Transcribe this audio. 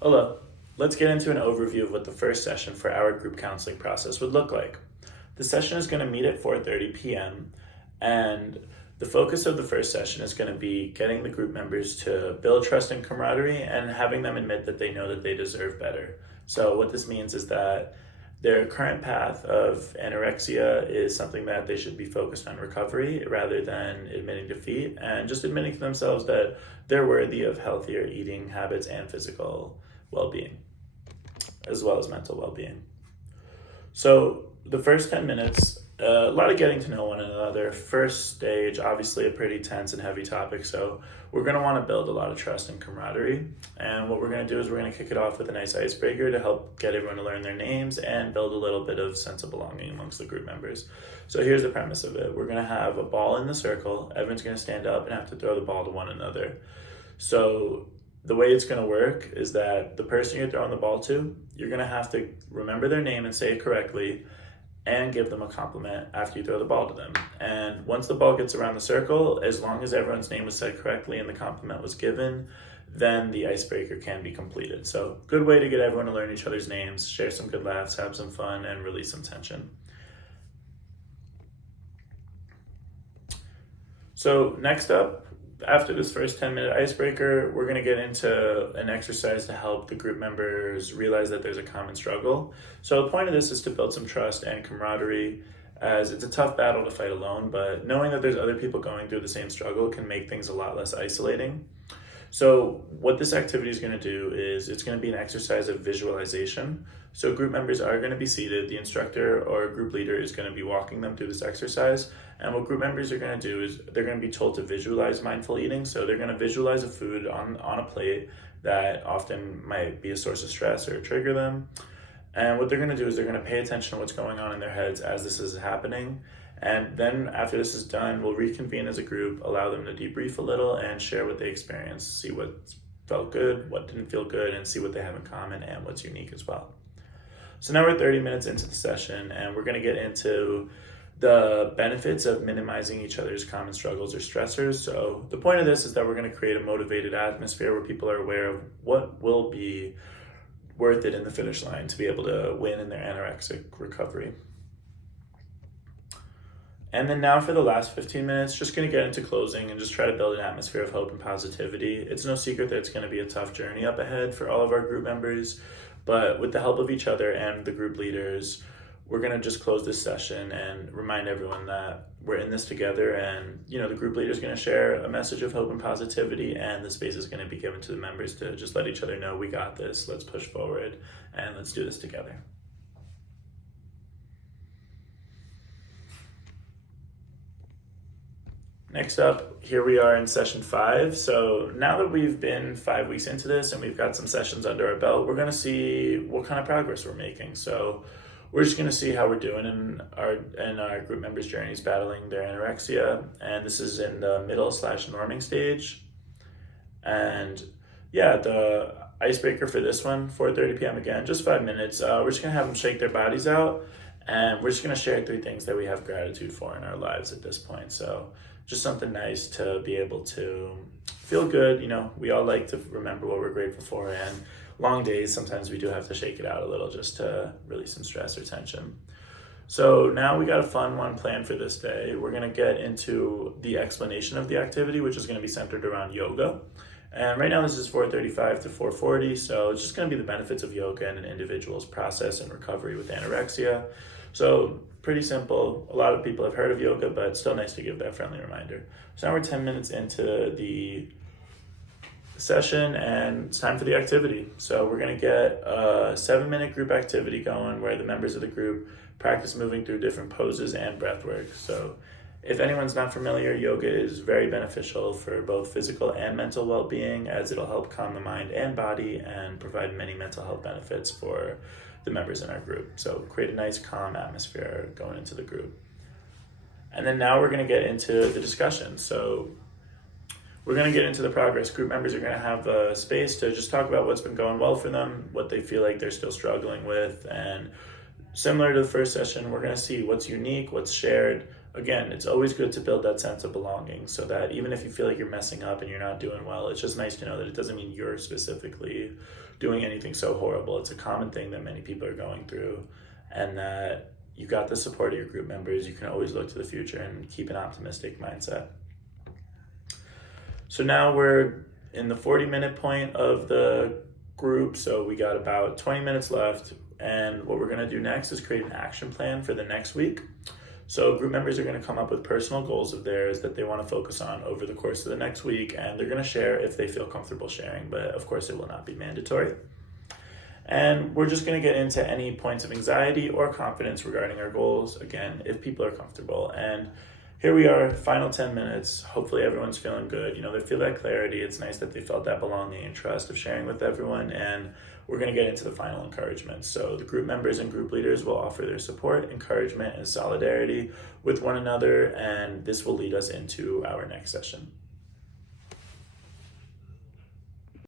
Hello. Let's get into an overview of what the first session for our group counseling process would look like. The session is going to meet at 4:30 p.m. and the focus of the first session is going to be getting the group members to build trust and camaraderie and having them admit that they know that they deserve better. So what this means is that their current path of anorexia is something that they should be focused on recovery rather than admitting defeat and just admitting to themselves that they're worthy of healthier eating habits and physical well-being, as well as mental well-being. So the first 10 minutes, a lot of getting to know one another. First stage, obviously a pretty tense and heavy topic, so we're going to want to build a lot of trust and camaraderie. And what we're going to do is we're going to kick it off with a nice icebreaker to help get everyone to learn their names and build a little bit of sense of belonging amongst the group members. So here's the premise of it. We're going to have a ball in the circle. Everyone's going to stand up and have to throw the ball to one another. So the way it's going to work is that the person you're throwing the ball to, you're going to have to remember their name and say it correctly and give them a compliment after you throw the ball to them. And once the ball gets around the circle, as long as everyone's name was said correctly and the compliment was given, then the icebreaker can be completed. So good way to get everyone to learn each other's names, share some good laughs, have some fun, and release some tension. So next up, after this first 10-minute icebreaker, we're going to get into an exercise to help the group members realize that there's a common struggle. So the point of this is to build some trust and camaraderie, as it's a tough battle to fight alone, but knowing that there's other people going through the same struggle can make things a lot less isolating. So what this activity is going to do is it's going to be an exercise of visualization. So group members are going to be seated. The instructor or group leader is going to be walking them through this exercise. And what group members are going to do is they're going to be told to visualize mindful eating. So they're going to visualize a food on a plate that often might be a source of stress or trigger them. And what they're going to do is they're going to pay attention to what's going on in their heads as this is happening. And then after this is done, we'll reconvene as a group, allow them to debrief a little and share what they experienced, see what felt good, what didn't feel good, and see what they have in common and what's unique as well. So now we're 30 minutes into the session and we're going to get into the benefits of minimizing each other's common struggles or stressors. So the point of this is that we're going to create a motivated atmosphere where people are aware of what will be worth it in the finish line to be able to win in their anorexic recovery. And then now for the last 15 minutes, just going to get into closing and just try to build an atmosphere of hope and positivity. It's no secret that it's going to be a tough journey up ahead for all of our group members, but with the help of each other and the group leaders, we're going to just close this session and remind everyone that we're in this together. And, the group leader is going to share a message of hope and positivity, and the space is going to be given to the members to just let each other know we got this, let's push forward, and let's do this together. Next up, here we are in session 5. So now that we've been 5 weeks into this and we've got some sessions under our belt, we're going to see what kind of progress we're making. So we're just going to see how we're doing in our group members' journeys battling their anorexia. And this is in the middle/norming stage. And yeah, the icebreaker for this one, 4:30 p.m. again, just 5 minutes. We're just going to have them shake their bodies out. And we're just going to share 3 things that we have gratitude for in our lives at this point. So just something nice to be able to feel good. We all like to remember what we're grateful for, and long days, sometimes we do have to shake it out a little just to release some stress or tension. So now we got a fun one planned for this day. We're going to get into the explanation of the activity, which is going to be centered around yoga. And right now this is 4:35 to 4:40, so it's just going to be the benefits of yoga and an individual's process and recovery with anorexia. So pretty simple. A lot of people have heard of yoga, but it's still nice to give that friendly reminder. So now we're 10 minutes into the session and it's time for the activity. So we're going to get a 7-minute group activity going where the members of the group practice moving through different poses and breath work. So if anyone's not familiar, yoga is very beneficial for both physical and mental well-being, as it'll help calm the mind and body and provide many mental health benefits for the members in our group. So create a nice calm atmosphere going into the group. And then now we're going to get into the discussion. So we're going to get into the progress. Group members are going to have a space to just talk about what's been going well for them, what they feel like they're still struggling with, and similar to the first session, we're going to see what's unique, what's shared, again, it's always good to build that sense of belonging so that even if you feel like you're messing up and you're not doing well, it's just nice to know that it doesn't mean you're specifically doing anything so horrible. It's a common thing that many people are going through, and that you got the support of your group members. You can always look to the future and keep an optimistic mindset. So now we're in the 40-minute point of the group, so we got about 20 minutes left, and what we're going to do next is create an action plan for the next week. So group members are going to come up with personal goals of theirs that they want to focus on over the course of the next week, and they're going to share if they feel comfortable sharing, but of course it will not be mandatory. And we're just going to get into any points of anxiety or confidence regarding our goals, again, if people are comfortable. And here we are, final 10 minutes. Hopefully everyone's feeling good. They feel that clarity. It's nice that they felt that belonging and trust of sharing with everyone. And we're going to get into the final encouragement. So the group members and group leaders will offer their support, encouragement, and solidarity with one another. And this will lead us into our next session.